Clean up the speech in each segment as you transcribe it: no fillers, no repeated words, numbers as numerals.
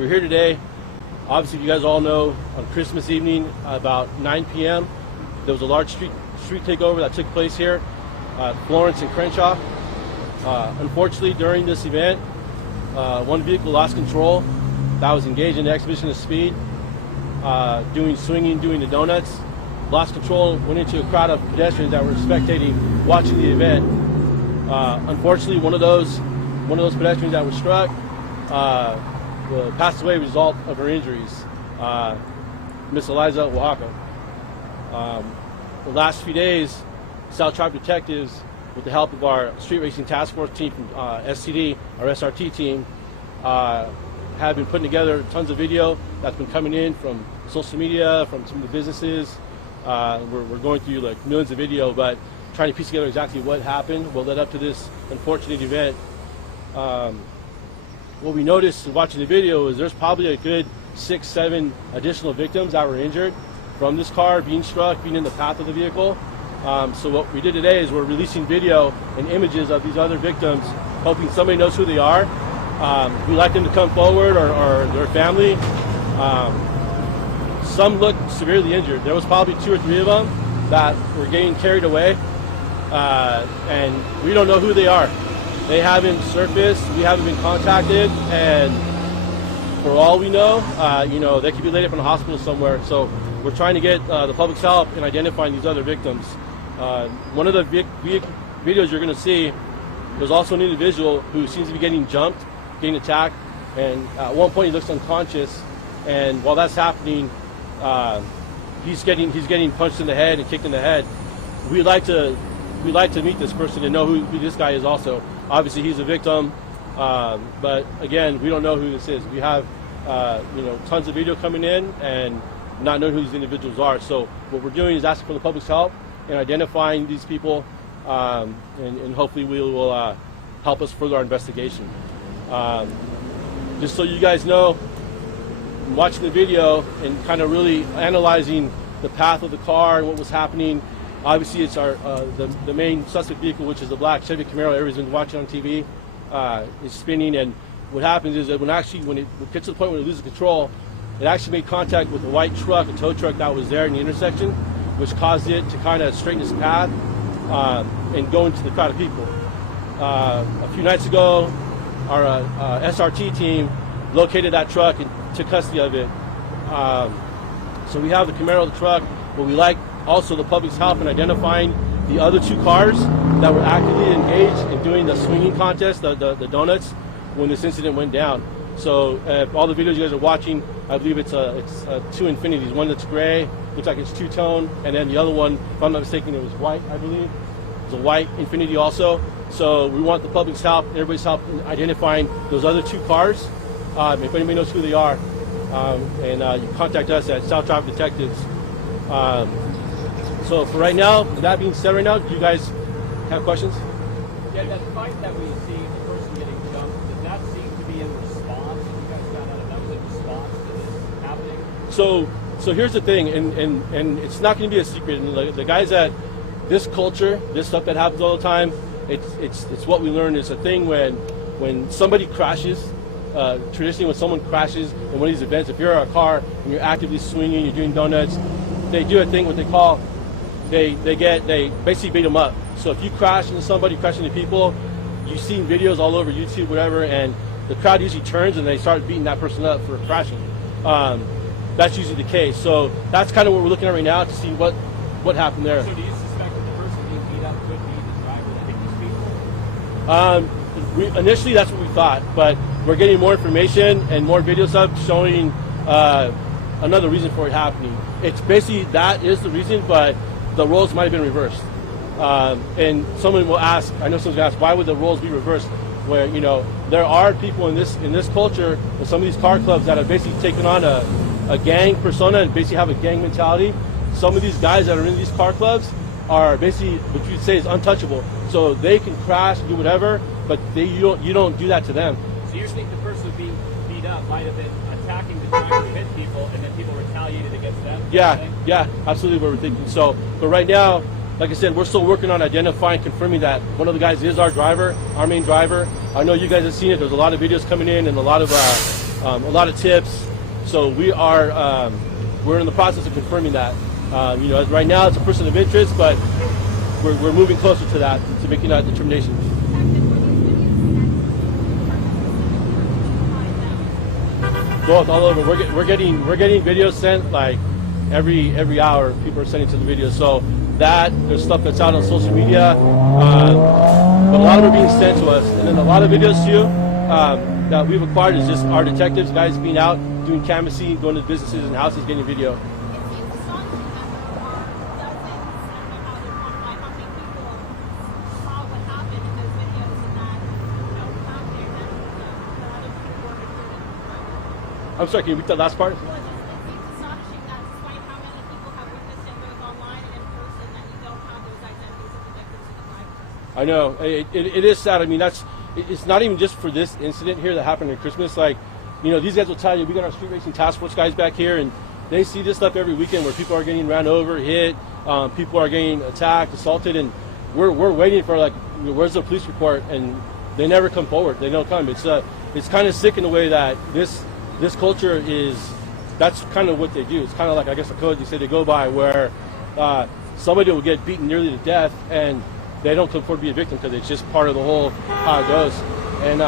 We're here today. Obviously, you guys all know on Christmas evening, about 9 p.m., there was a large street takeover that took place here at Florence and Crenshaw. Unfortunately, during this event, one vehicle lost control that was engaged in the exhibition of speed, doing the donuts, lost control, went into a crowd of pedestrians that were spectating, watching the event. Unfortunately, one of those pedestrians that was struck passed away as a result of her injuries, Miss Eliza Oaxaca. The last few days, South Traffic Detectives, with the help of our Street Racing Task Force team from STD, our SRT team, have been putting together tons of video that's been coming in from social media, from some of the businesses. We're going through like millions of video, but trying to piece together exactly what happened, what led up to this unfortunate event. What we noticed watching the video is there's probably a good 6-7 additional victims that were injured from this car being struck, being in the path of the vehicle. So what we did today is we're releasing video and images of these other victims, hoping somebody knows who they are. We'd like them to come forward, or their family. Some look severely injured. There was probably 2 or 3 of them that were getting carried away, and we don't know who they are. They haven't surfaced, we haven't been contacted, and for all we know, they could be laid up in a hospital somewhere. So we're trying to get the public's help in identifying these other victims. One of the videos you're going to see, there's also an individual who seems to be getting jumped, getting attacked, and at one point he looks unconscious, and while that's happening, he's getting punched in the head and kicked in the head. We'd like to meet this person and know who this guy is also. Obviously, he's a victim, but again, we don't know who this is. We have tons of video coming in and not knowing who these individuals are. So what we're doing is asking for the public's help in identifying these people, and hopefully we will help us further our investigation. Just so you guys know, watching the video and kind of really analyzing the path of the car and what was happening. Obviously, it's the main suspect vehicle, which is the black Chevy Camaro everybody's been watching on TV, is spinning. And what happens is that when it gets to the point where it loses control, it actually made contact with a white truck, a tow truck that was there in the intersection, which caused it to kind of straighten its path and go into the crowd of people. A few nights ago, our SRT team located that truck and took custody of it. So we have the Camaro, the truck, but we like also the public's help in identifying the other 2 cars that were actively engaged in doing the swinging contest, the donuts, when this incident went down. So all the videos you guys are watching, I believe it's 2 Infinitis. One that's gray, looks like it's 2-tone, and then the other one, if I'm not mistaken, it was white, I believe. It was a white Infiniti also. So we want the public's help, everybody's help in identifying those other 2 cars. If anybody knows who they are, and you contact us at South Traffic Detectives. So for right now, with that being said right now, do you guys have questions? Yeah, that fight that we see, the person getting jumped, does that seem to be in response? You guys found out that was in response to this happening? So here's the thing, and it's not going to be a secret. And the guys at this culture, this stuff that happens all the time, it's what we learned. It's a thing when somebody crashes. Traditionally, when someone crashes in one of these events, if you're in a car and you're actively swinging, you're doing donuts, they do a thing what they call, they basically beat them up. So if you crash into somebody, crash into people, you've seen videos all over YouTube, whatever, and the crowd usually turns and they start beating that person up for crashing. That's usually the case. So that's kind of what we're looking at right now to see what happened there. So do you suspect that the person being beat up could be the driver that hit these people? Initially, that's what we thought, but we're getting more information and more video stuff showing another reason for it happening. It's basically that is the reason, but the roles might have been reversed. And someone will ask, I know someone's gonna ask, why would the roles be reversed? Where there are people in this culture, in some of these car clubs that have basically taken on a gang persona and basically have a gang mentality. Some of these guys that are in these car clubs are basically what you'd say is untouchable. So they can crash, do whatever, but you don't do that to them. So you think the person being beat up might have been attacking the driver who hit people, and then people retaliated against them? Yeah, absolutely what we're thinking. So, but right now, like I said, we're still working on identifying, confirming that one of the guys is our driver, our main driver. I know you guys have seen it. There's a lot of videos coming in and a lot of a lot of tips. So we are we're in the process of confirming that. Right now it's a person of interest, but we're moving closer to that, to making that determination. Both, all over. We're getting videos sent like every hour. People are sending to the videos. So there's stuff that's out on social media, but a lot of them are being sent to us. And then a lot of videos too that we've acquired is just our detectives, guys being out doing canvassing, going to businesses and houses, getting video. I'm sorry, can you repeat that last part? Well, it's astonishing that despite how many people have witnessed it both online and in person, that you don't have those identities of the victims in the live. I know. It is sad. I mean, it's not even just for this incident here that happened at Christmas. Like, these guys will tell you, we got our street racing task force guys back here, and they see this stuff every weekend where people are getting ran over, hit, people are getting attacked, assaulted, and we're waiting for, like, where's the police report? And they never come forward. They don't come. It's kind of sick in the way that this culture that's kind of what they do. It's kind of like, I guess, a code you say they go by where somebody will get beaten nearly to death and they don't come forward to be a victim because it's just part of the whole how it goes. And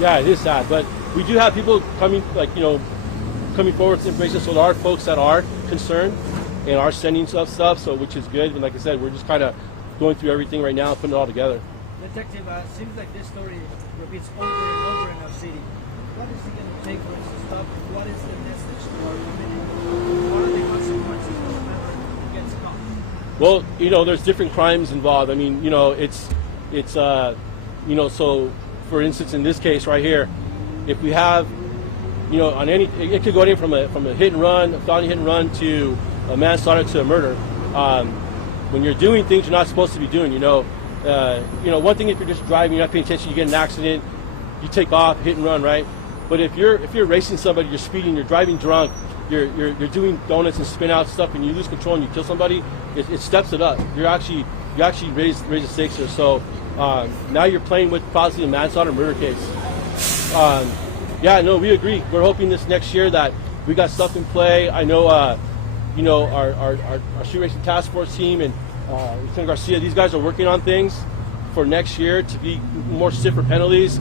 it is sad. But we do have people coming forward with information. So there are folks that are concerned and are sending stuff, so which is good. And like I said, we're just kind of going through everything right now, putting it all together. Detective, seems like this story repeats over and over in our city. What is he going to take for us to stop? What is the message to our community? What are the consequences whenever he gets caught? Well, there's different crimes involved. I mean, so for instance, in this case right here, if we have, on any, it could go anywhere from a hit and run, a felony hit and run, to a manslaughter to a murder. When you're doing things you're not supposed to be doing, one thing if you're just driving, you're not paying attention, you get an accident, you take off, hit and run, right? But if you're racing somebody, you're speeding, you're driving drunk, you're doing donuts and spin out stuff, and you lose control and you kill somebody, it steps it up. You actually raise the stakes here. So now you're playing with possibly a manslaughter murder case. We agree. We're hoping this next year that we got stuff in play. I know, our street racing task force team and Lieutenant Garcia, these guys are working on things for next year to be more stiffer penalties.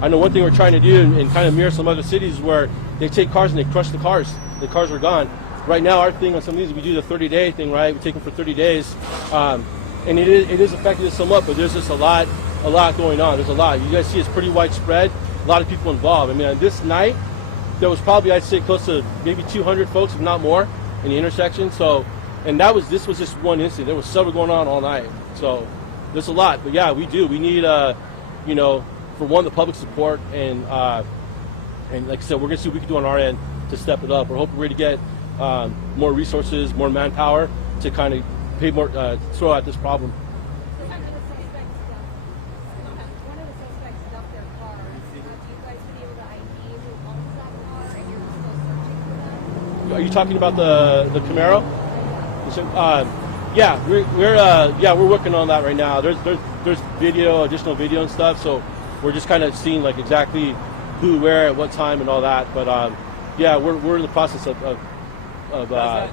I know one thing we're trying to do and kind of mirror some other cities where they take cars and they crush the cars. The cars are gone. Right now, our thing on some of these, we do the 30-day thing, right? We take them for 30 days. And it is affecting us somewhat, but there's just a lot going on. There's a lot. You guys see it's pretty widespread. A lot of people involved. I mean, on this night, there was probably, I'd say, close to maybe 200 folks, if not more, in the intersection. So, and this was just one incident. There was several going on all night. So there's a lot. But yeah, we do. We need, for one, the public support, and like I said, we're going to see what we can do on our end to step it up. We're hoping we're going to get more resources, more manpower to kind of pay more, throw at this problem. One of the suspects dumped their car. Do you guys be able to ID who owns that car, and you're still searching for them? Are you talking about the Camaro? We're working on that right now. There's additional video and stuff. So we're just kind of seeing like exactly who, where, at what time, and all that. But we're in the process of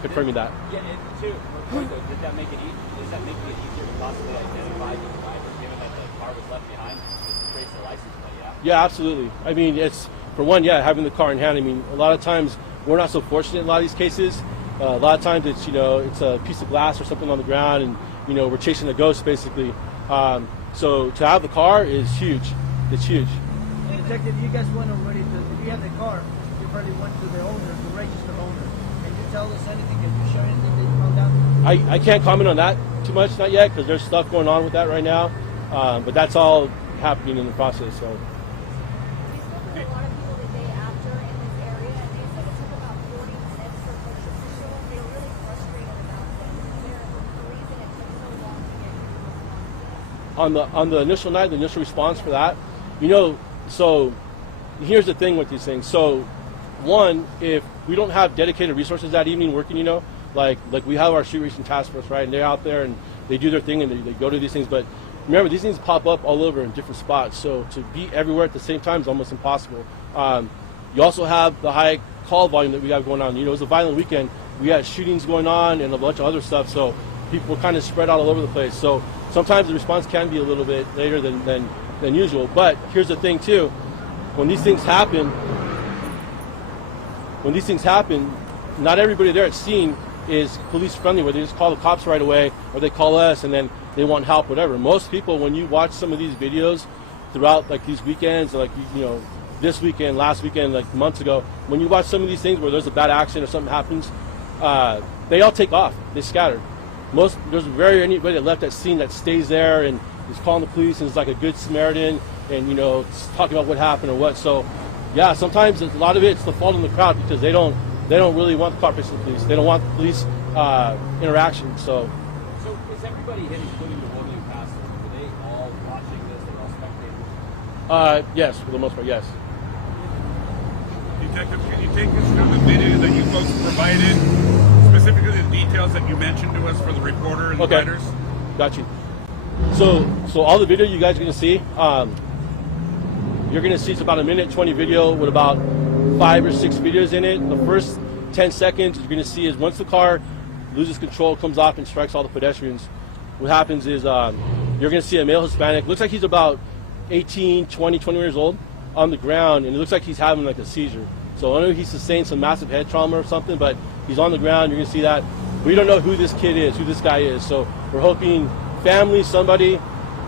confirming that. Yeah, and too, does that make it easier to possibly identify the driver, given that the car was left behind? Just trace the license plate, yeah? Yeah, absolutely. I mean, it's, for one, having the car in hand. I mean, a lot of times we're not so fortunate in a lot of these cases. A lot of times it's, it's a piece of glass or something on the ground, and, we're chasing a ghost, basically. So to have the car is huge. It's huge. Detective, you guys went already if you had the car, you probably went to the owner, the registered owner. Can you tell us anything? Can you share anything that you found out? I can't comment on that too much, not yet, because there's stuff going on with that right now. But that's all happening in the process. So. We spoke with a lot of people the day after in this area, and they said it took about 40 minutes for police to show up. They were really frustrated about this. Is there a reason it took so long to get your response? On the initial night, the initial response for that, so here's the thing with these things. So, one, if we don't have dedicated resources that evening working, like we have our street racing task force, right? And they're out there and they do their thing and they go to these things. But remember, these things pop up all over in different spots. So to be everywhere at the same time is almost impossible. You also have the high call volume that we have going on. You know, it was a violent weekend. We had shootings going on and a bunch of other stuff, so people were kind of spread out all over the place. So sometimes the response can be a little bit later than usual. But here's the thing too, when these things happen, not everybody there at scene is police friendly, where they just call the cops right away or they call us and then they want help, whatever. Most people, when you watch some of these videos throughout like these weekends, like, you know, this weekend, last weekend, like months ago, when you watch some of these things where there's a bad accident or something happens, they all take off, they scatter. There's very anybody that left that scene that stays there and is calling the police and is like a good Samaritan and, you know, talking about what happened or what. So yeah, sometimes a lot of it's the fault in the crowd because they don't really want the cooperation of the police. They don't want police interaction. So is everybody here, including the woman who passed away, are they all watching this? They're all spectators? Yes, for the most part, yes. Detective, can you take us through the video that you folks provided, specifically the details that you mentioned to us for the reporter and the writers? Got you. So all the video you guys are going to see, you're going to see it's about a minute 20 video with about 5 or 6 videos in it. The first 10 seconds you're going to see is once the car loses control, comes off and strikes all the pedestrians, what happens is you're going to see a male Hispanic, looks like he's about 18, 20 years old, on the ground, and it looks like he's having like a seizure. So I know he's sustained some massive head trauma or something, but he's on the ground. You're going to see that. We don't know who this kid is, who this guy is. So we're hoping family, somebody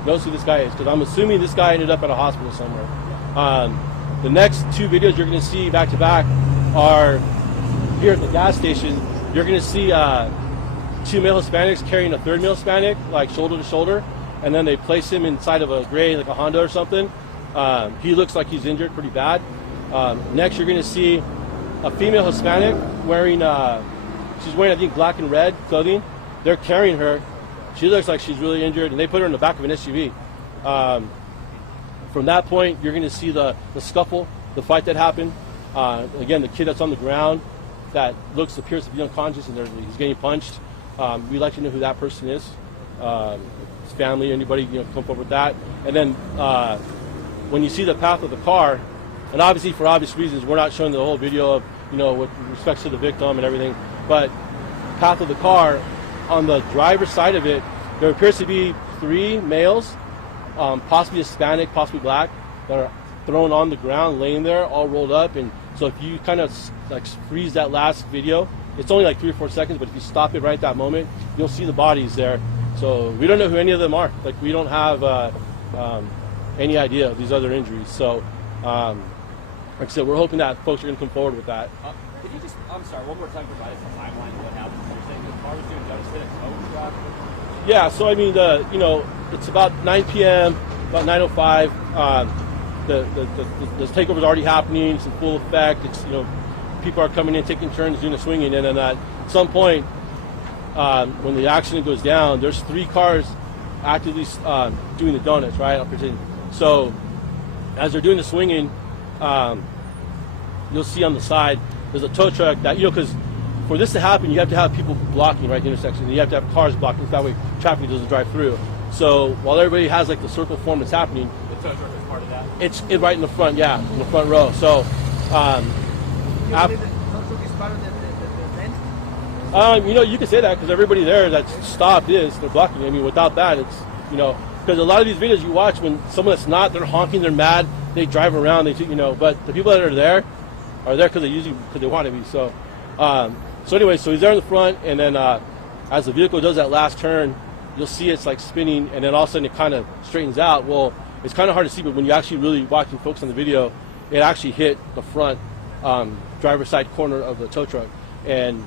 knows who this guy is, because I'm assuming this guy ended up at a hospital somewhere. The next 2 videos you're going to see back to back are here at the gas station. You're going to see 2 male Hispanics carrying a 3rd male Hispanic, like shoulder to shoulder, and then they place him inside of a gray, like a Honda or something. He looks like he's injured pretty bad. Next, you're going to see a female Hispanic wearing, she's wearing, I think, black and red clothing. They're carrying her. She looks like she's really injured, and they put her in the back of an SUV. From that point, you're going to see the scuffle, the fight that happened. Again, the kid that's on the ground that appears to be unconscious, and he's getting punched. We'd like to know who that person is. His family, anybody, you know, come forward with that. And then when you see the path of the car, and obviously for obvious reasons, we're not showing the whole video of, you know, with respect to the victim and everything, but path of the car, on the driver's side of it, there appears to be 3 males, possibly Hispanic, possibly black, that are thrown on the ground, laying there, all rolled up. And so if you kind of like freeze that last video, it's only like 3 or 4 seconds, but if you stop it right at that moment, you'll see the bodies there. So we don't know who any of them are. Like, we don't have any idea of these other injuries. So like I said, we're hoping that folks are going to come forward with that. Could you just, I'm sorry, one more time provide us a timeline of what happened? You're saying the car was doing justice hit a tow truck? Yeah, so I mean, you know, it's about 9 p.m., about 9:05. The takeover is already happening. It's in full effect. It's, you know, people are coming in, taking turns doing the swinging, and then at some point, when the accident goes down, there's 3 cars actively doing the donuts, right? I'll pretend. So as they're doing the swinging, you'll see on the side there's a tow truck that, you know, because for this to happen, you have to have people blocking right the intersection, and you have to have cars blocking, so that way traffic doesn't drive through. So while everybody has like the circle form that's happening, The tow truck is part of that? it's right in the front, yeah, in the front row. So You believe the tow truck is part of the event? you know, you can say that because everybody there that's stopped they're blocking. I mean, without that, it's, you know, because a lot of these videos you watch, when someone that's not, they're honking, they're mad, they drive around, they, you know, but the people that are there because they want to be. So, so anyway, so he's there in the front, and then as the vehicle does that last turn, you'll see it's like spinning, and then all of a sudden it kind of straightens out. Well, it's kind of hard to see, but when you actually really watching folks on the video, it actually hit the front driver's side corner of the tow truck and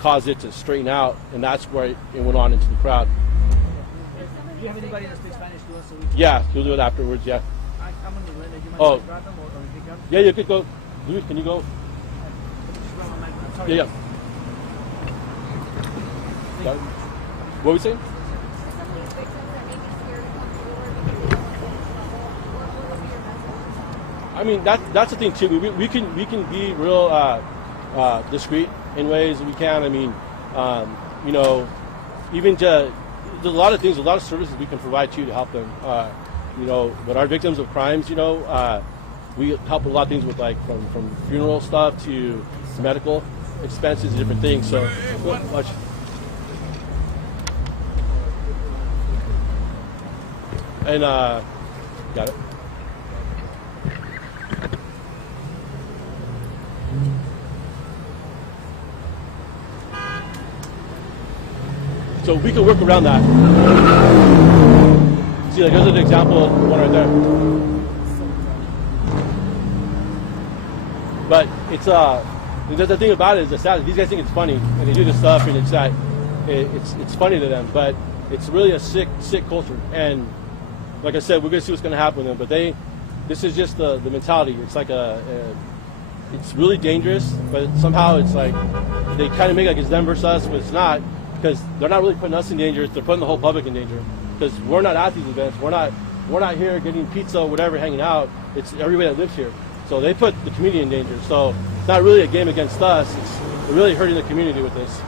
caused it to straighten out, and that's where it went on into the crowd. Do you have anybody that speaks Spanish to us? So we can, Yeah, he'll do it afterwards, yeah. I'm on the line. You mind Oh. if I grab them or pick them? Yeah, you could go. Luis, can you go? Just grab my mic. I'm sorry. Yeah, yeah. What were we saying? For some of these victims that may be scared to come forward because they don't know what would be your message? I mean, that's the thing too. We can be real discreet in ways that we can. I mean, you know, even to, there's a lot of things, a lot of services we can provide to you to help them. You know, but our victims of crimes, you know, we help a lot of things with like from funeral stuff to medical expenses and different things. So watch. And got it. So we can work around that. See, like there's an example, one right there. But it's the thing about it is the sad. These guys think it's funny, and they do this stuff, and it's that it's funny to them. But it's really a sick culture. And like I said, we're gonna see what's gonna happen with them. But this is just the mentality. It's like it's really dangerous, but somehow it's like they kind of make like it's them versus us, but it's not, because they're not really putting us in danger. They're putting the whole public in danger, because we're not at these events. We're not here getting pizza or whatever, hanging out. It's everybody that lives here. So they put the community in danger. So it's not really a game against us. It's really hurting the community with this.